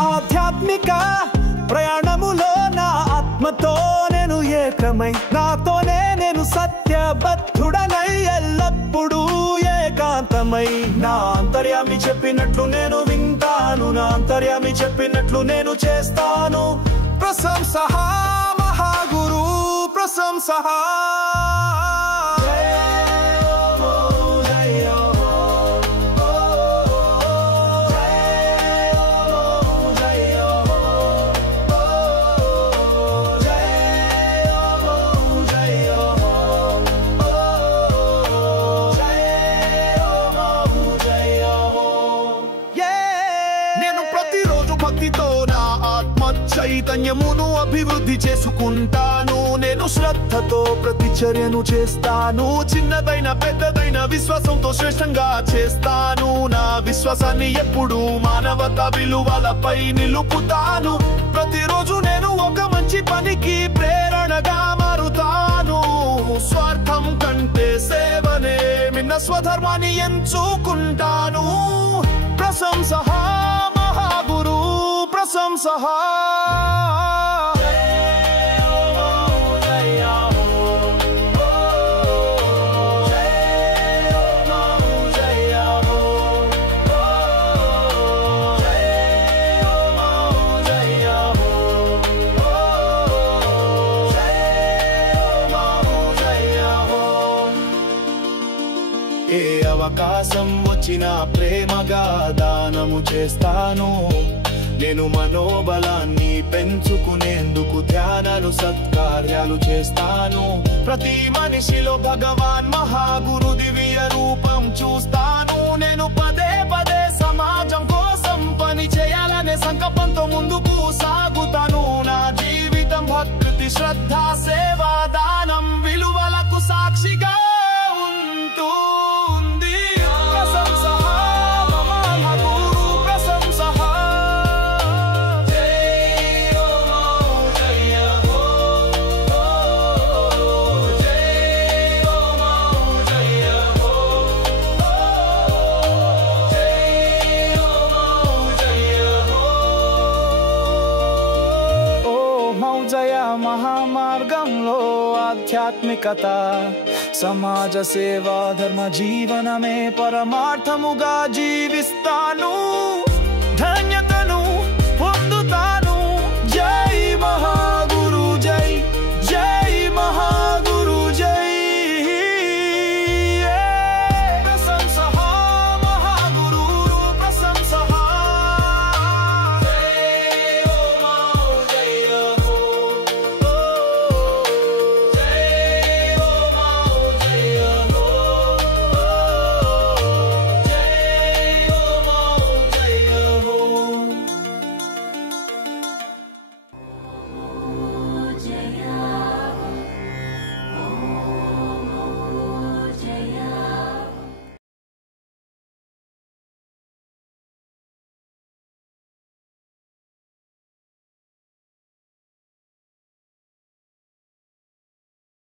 ఆధ్యాత్మిక ప్రయాణములో నా ఆత్మతో నేను ఏకమై, నాతోనే నేను సత్యబద్ధుడనై, ఎల్లప్పుడూ ఏకాంతమై. నా అంతర్యామి చెప్పినట్లు నేను వింటాను, నా అంతర్యామి చెప్పినట్లు నేను చేస్తాను. ప్రశంసః మహాగురు ప్రశంసః. భక్తితో నా ఆత్మ చైతన్యమును అభివృద్ధి చేసుకుంటాను. నేను శ్రద్ధతో ప్రతిచర్యను చేస్తాను. చిన్నదైన పెద్దదైన విశ్వాసంతో శ్రేష్టంగా చేస్తాను. నా విశ్వాసాన్ని ఎప్పుడు మానవతా విలువలపై నిలుపుతాను. ప్రతిరోజు నేను ఒక మంచి పనికి ప్రేరణగా మారుతాను. స్వార్థం కంటే సేవనే మిన్న స్వధర్మాన్ని ఎంచుకుంటాను. ప్రశంసః మహాగురు ప్రశంసః. ఏ అవకాశం వచ్చినా ప్రేమగా దానము చేస్తాను. నేను మనోబలాన్ని పెంచుకునేందుకు ధ్యానాలు సత్కార్యాలు చేస్తాను. ప్రతి మనిషిలో భగవాన్ మహాగురు దివ్య రూపం చూస్తాను. నేను పదే పదే సమాజం కోసం పని చేయాలనే సంకల్పంతో ముందుకు సాగుతాను. నా జీవితం భక్తి శ్రద్ధ సేవా దానం విలువలకు సాక్షిగా ఉంటూ ఉంది. ప్రశంసః మహాగురు ప్రశంసః. మౌజయ మహామార్గంలో ఆధ్యాత్మికత సమాజ సేవా ధర్మ జీవనమే పరమార్థముగా జీవిస్తాను. ధన్యత